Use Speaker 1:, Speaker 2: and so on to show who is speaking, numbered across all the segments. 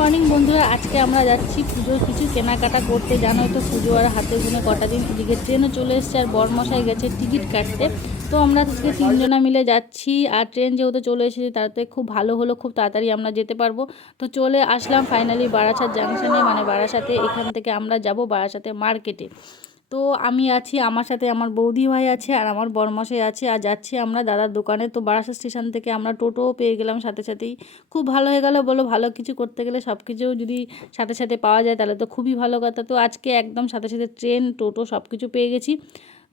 Speaker 1: Morning বন্ধুরা, আজকে আমরা যাচ্ছি পুজোর কিছু কেনাকাটা করতে। জানোই তো পুজো আর হাতে গুনে কটা দিন এদিকে ট্রেনও চলে এসছে আর বরমশাই গেছে টিকিট কাটতে। তো আমরা আজকে তিনজনা মিলে যাচ্ছি আর ট্রেন যেহেতু চলে এসেছে তাতে খুব ভালো হলো, খুব তাড়াতাড়ি আমরা যেতে পারব। তো চলে আসলাম ফাইনালি বারাসাত জাংশনে মানে বারাসাতে এখান থেকে আমরা যাব, বারাসাতে মার্কেটে তো আমি আছি, আমার সাথে আমার বৌদি ভাই আছে আর আমার বরমশাই আছে। আর যাচ্ছি আমরা দাদার দোকানে। তো বারাসা স্টেশন থেকে আমরা টোটোও পেয়ে গেলাম সাথে সাথেই। খুব ভালো হয়ে গেল বলো, ভালো কিছু করতে গেলে সব কিছু যদি সাথে সাথে পাওয়া যায় তাহলে তো খুবই ভালো কথা। তো আজকে একদম সাথে সাথে ট্রেন, টোটো সব কিছু পেয়ে গেছি।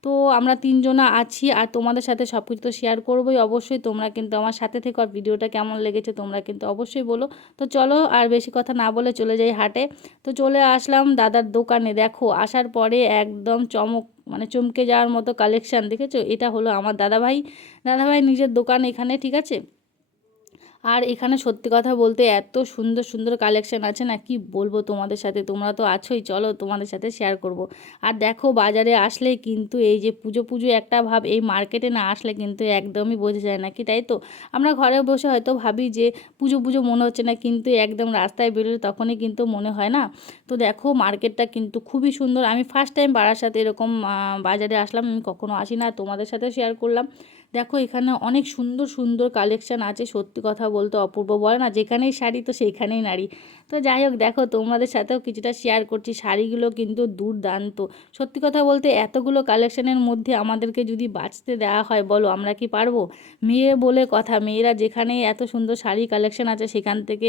Speaker 1: তো আমরা তিনজনা আছি আর তোমাদের সাথে সব কিছু তো শেয়ার করবোই অবশ্যই। তোমরা কিন্তু আমার সাথে থেকে আর ভিডিওটা কেমন লেগেছে তোমরা কিন্তু অবশ্যই বলো। তো চলো আর বেশি কথা না বলে চলে যাই হাটে। তো চলে আসলাম দাদার দোকানে। দেখো, আসার পরে একদম চমক মানে চমকে যাওয়ার মতো কালেকশান দেখেছ? এটা হলো আমার দাদাভাই। দাদাভাই নিজের দোকান এখানে, ঠিক আছে? আর এখানে সত্যি কথা বলতে এত সুন্দর সুন্দর কালেকশন আছে না, কি বলব তোমাদের সাথে? তোমরা তো আছোই, চলো তোমাদের সাথে শেয়ার করব। আর দেখো বাজারে আসলে কিন্তু এই যে পুজো পুজো একটা ভাব, এই মার্কেটে না আসলে কিন্তু একদমই বোঝা যায় না, কি তাই তো? আমরা ঘরে বসে হয়তো ভাবি যে পুজো পুজো মনে হচ্ছে না, কিন্তু একদম রাস্তায় বেরোলে তখনই কিন্তু মনে হয় না। তো দেখো মার্কেটটা কিন্তু খুবই সুন্দর। আমি ফার্স্ট টাইম বাড়ার সাথে এরকম বাজারে আসলাম, আমি কখনো আসি না তোমাদের সাথে শেয়ার করলাম। দেখো, এখানে অনেক সুন্দর সুন্দর কালেকশান আছে। সত্যি কথা বলতে অপূর্ব বলে না, যেখানেই শাড়ি তো সেইখানেই নারী। তো যাই হোক, দেখো, তোমাদের সাথেও কিছুটা শেয়ার করছি। শাড়িগুলো কিন্তু দুর্দান্ত। সত্যি কথা বলতে, এতগুলো কালেকশানের মধ্যে আমাদেরকে যদি বাঁচতে দেওয়া হয়, বলো, আমরা কি পারব? মেয়ে বলে কথা, মেয়েরা যেখানে এত সুন্দর শাড়ি কালেকশান আছে, সেখান থেকে।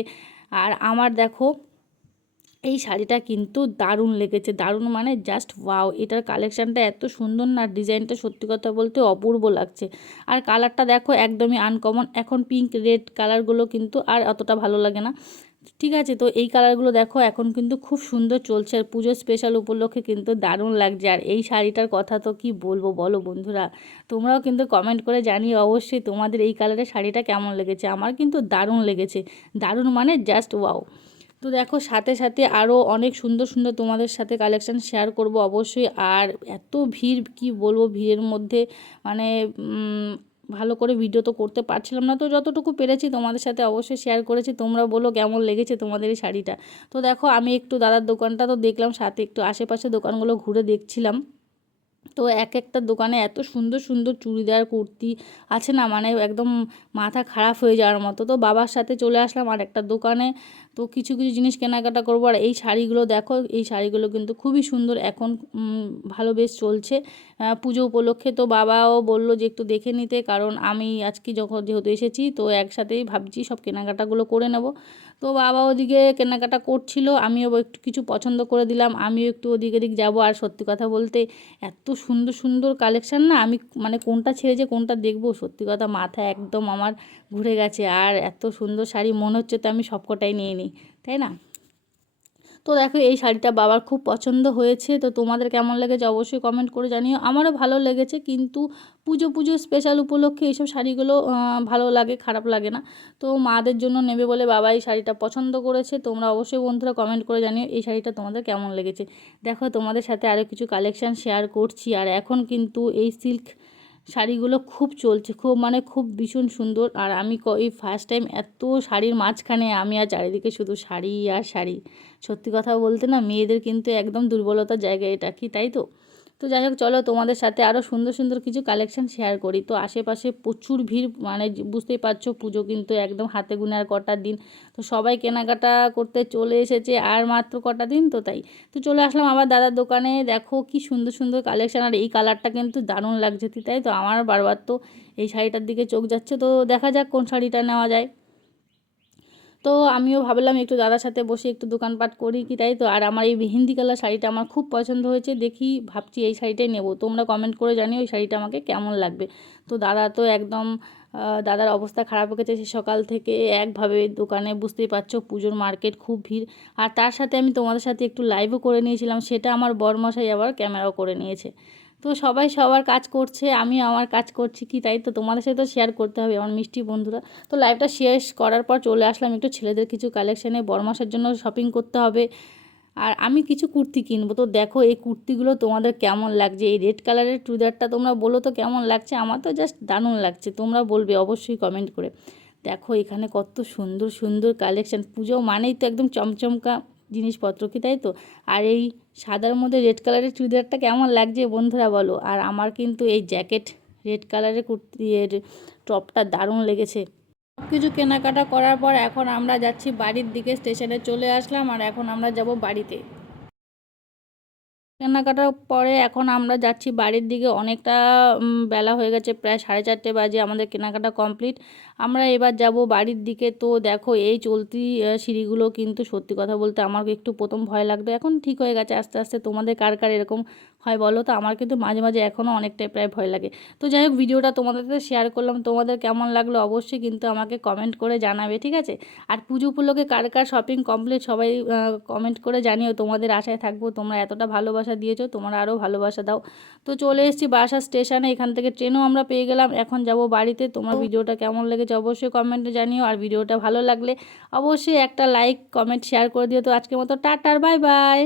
Speaker 1: আর আমার, দেখো এই শাড়িটা কিন্তু দারুণ লেগেছে। দারুণ মানে জাস্ট ওয়াও এটার কালেকশানটা এত সুন্দর না, ডিজাইনটা সত্যি কথা বলতে অপূর্ব লাগছে। আর কালারটা দেখো একদমই আনকমন এখন পিঙ্ক রেড কালারগুলো কিন্তু আর অতটা ভালো লাগে না। ঠিক আছে, তো এই কালারগুলো দেখো, এখন কিন্তু খুব সুন্দর চলছে। আর পুজো স্পেশাল উপলক্ষে কিন্তু দারুণ লাগছে। আর এই শাড়িটার কথা তো কি বলব বলো বন্ধুরা? তোমরাও কিন্তু কমেন্ট করে জানিয়ে অবশ্যই তোমাদের এই কালারের শাড়িটা কেমন লেগেছে। আমার কিন্তু দারুণ লেগেছে। দারুণ মানে জাস্ট ওয়াও তো দেখো, সাথে সাথে আরও অনেক সুন্দর সুন্দর তোমাদের সাথে কালেকশান শেয়ার করব অবশ্যই। আর এত ভিড়, কি বলব, ভিড়ের মধ্যে মানে ভালো করে ভিডিও তো করতে পারছিলাম না। তো যতটুকু পেরেছি তোমাদের সাথে অবশ্যই শেয়ার করেছি। তোমরা বলো কেমন লেগেছে তোমাদের এই শাড়িটা। তো দেখো, আমি একটু দাদার দোকানটা তো দেখলাম, সাথে একটু আশেপাশে দোকানগুলো ঘুরে দেখছিলাম। তো এক একটা দোকানে এত সুন্দর সুন্দর চুড়িদার, কুর্তি আছে না? মানে একদম মাথা খারাপ হয়ে যাওয়ার মতো। তো বাবার সাথে চলে আসলাম আর একটা দোকানে। তো কিছু কিছু জিনিস কেনাকাটা করব। আর এই শাড়িগুলো দেখো, এই শাড়িগুলো কিন্তু খুবই সুন্দর। এখন ভালো বেশ চলছে। পুজো উপলক্ষে তো বাবাও বলল যে একটু দেখে নিতে। কারণ আমি আজকে যখন যেহেতু এসেছি, তো একসাথেই ভাবছি সব কেনাকাটাগুলো করে নেব। তো বাবা ওদিকে কেনাকাটা করছিল, আমিও একটু কিছু পছন্দ করে দিলাম, আমিও একটু ওদিক এদিক যাব। আর সত্যি কথা বলতে এত সুন্দর সুন্দর কালেকশান না, আমি মানে কোনটা ছেড়ে যে কোনটা দেখব, সত্যি কথা মাথা একদম আমার ঘুরে গেছে। আর এত সুন্দর শাড়ি মনে হচ্ছে তো আমি সবকটাই নিয়ে নিই, তাই না? তো দেখো, এই শাড়িটা বাবার খুব পছন্দ হয়েছে। তো তোমাদের কেমন লেগেছে অবশ্যই কমেন্ট করে জানিও। আমারও ভালো লেগেছে, কিন্তু পুজো পুজো স্পেশাল উপলক্ষে এইসব শাড়িগুলো ভালো লাগে, খারাপ লাগে না। তো মাদের জন্য নেবে বলে বাবা এই শাড়িটা পছন্দ করেছে। তোমরা অবশ্যই বন্ধুরা কমেন্ট করে জানিও এই শাড়িটা তোমাদের কেমন লেগেছে। দেখো, তোমাদের সাথে আরও কিছু কালেকশান শেয়ার করছি। আর এখন কিন্তু এই সিল্ক শাড়িগুলো খুব চলছে, খুব মানে খুব ভীষণ সুন্দর। আর আমি এই ফার্স্ট টাইম এত শাড়ির মাঝখানে আমি আর চারিদিকে শুধু শাড়ি আর শাড়ি। সত্যি কথা বলতে না, মেয়েদের কিন্তু একদম দুর্বলতার জায়গা এটা কি, তাই তো? তো যাই হোক, চলো তোমাদের সাথে আরও সুন্দর সুন্দর কিছু কালেকশন শেয়ার করি। তো আশেপাশে প্রচুর ভিড় মানে বুঝতেই পারছ, পুজো কিন্তু একদম হাতে গুনে আর কটা দিন। তো সবাই কেনাকাটা করতে চলে এসেছে আর মাত্র কটা দিন, তো তাই। তো চলে আসলাম আবার দাদার দোকানে। দেখো কি সুন্দর সুন্দর কালেকশান আর এই কালারটা কিন্তু দারুণ লাগছে তাই তো আমার বারবার তো এই শাড়িটার দিকে চোখ যাচ্ছে। তো দেখা যাক কোন শাড়িটা নেওয়া যায়। তো আমিও ভাবলাম একটু দাদার সাথে বসে একটু দোকানপাট করি কি তাই তো? আর আমার এই মেহেন্দি কালার শাড়িটা আমার খুব পছন্দ হয়েছে, দেখি ভাবছি এই শাড়িটাই নেব। তোমরা কমেন্ট করে জানিও ওই শাড়িটা আমাকে কেমন লাগবে। তো দাদা তো একদম দাদার অবস্থা খারাপ হয়ে গেছে সে সকাল থেকে একভাবে দোকানে বুঝতেই পারছ পুজোর মার্কেট খুব ভিড়। আর তার সাথে আমি তোমাদের সাথে একটু লাইভও করে নিয়েছিলাম, সেটা আমার বরমশাই আবার ক্যামেরাও করে নিয়েছে। তো সবাই সবার কাজ করছে আমি আমার কাজ করছি কি তাই তো? তোমাদের সাথে তো শেয়ার করতে হবে আমার মিষ্টি বন্ধুরা। তো লাইভটা শেষ করার পর চলে আসলাম একটু ছেলেদের কিছু কালেকশানে বরমাসের জন্য শপিং করতে হবে। আর আমি কিছু কুর্তি কিনবো। তো দেখো এই কুর্তিগুলো তোমাদের কেমন লাগছে? এই রেড কালারের চুড়িদারটা তোমরা বলো তো কেমন লাগছে? আমার তো জাস্ট দারুণ লাগছে। তোমরা বলবে অবশ্যই কমেন্ট করে। দেখো এখানে কত সুন্দর সুন্দর কালেকশন পুজো মানেই তো একদম চমচমকা। জিনিসপত্র কি, তাই তো? আর এই সাদার মধ্যে রেড কালারের চুড়িদারটা কেমন লাগছে বন্ধুরা বলো? আর আমার কিন্তু এই জ্যাকেট রেড কালারের কুর্তি এর টপটা দারুণ লেগেছে। সব কিছু কেনাকাটা করার পর এখন আমরা যাচ্ছি বাড়ির দিকে, স্টেশনে চলে আসলাম আর এখন আমরা যাব বাড়িতে। কেনাকাটার পরে এখন আমরা যাচ্ছি বাড়ির দিকে। অনেকটা বেলা হয়ে গেছে, প্রায় সাড়ে চারটে বাজে আমাদের কেনাকাটা কমপ্লিট। আমরা এবার যাব বাড়ির দিকে। তো দেখো, এই চলতি সিঁড়িগুলো কিন্তু সত্যি কথা বলতে আমার একটু প্রথম ভয় লাগতো। এখন ঠিক হয়ে গেছে, আস্তে আস্তে তোমাদের কার কার এরকম হয় বলো তো? আমার কিন্তু মাঝে মাঝে এখনও অনেকটাই প্রায় ভয় লাগে। তো যাই হোক ভিডিওটা তোমাদের সাথে শেয়ার করলাম। তোমাদের কেমন লাগল অবশ্যই কিন্তু আমাকে কমেন্ট করে জানাবে ঠিক আছে? আর পুজো উপলক্ষে কার কার শপিং কমপ্লিট সবাই কমেন্ট করে জানিও। তোমাদের আশায় থাকব তোমরা এতটা ভালোবাসা দিয়েছ তোমরা আরও ভালোবাসা দাও। তো চলে এসেছি বাসা স্টেশনে এখান থেকে ট্রেনও আমরা পেয়ে গেলাম। এখন যাব বাড়িতে। তোমার ভিডিওটা কেমন লেগেছে অবশ্যই কমেন্টে জানিও। আর ভিডিওটা ভালো লাগলে অবশ্যই একটা লাইক কমেন্ট শেয়ার করে দিও। তো আজকের মতো টাটার বাই বাই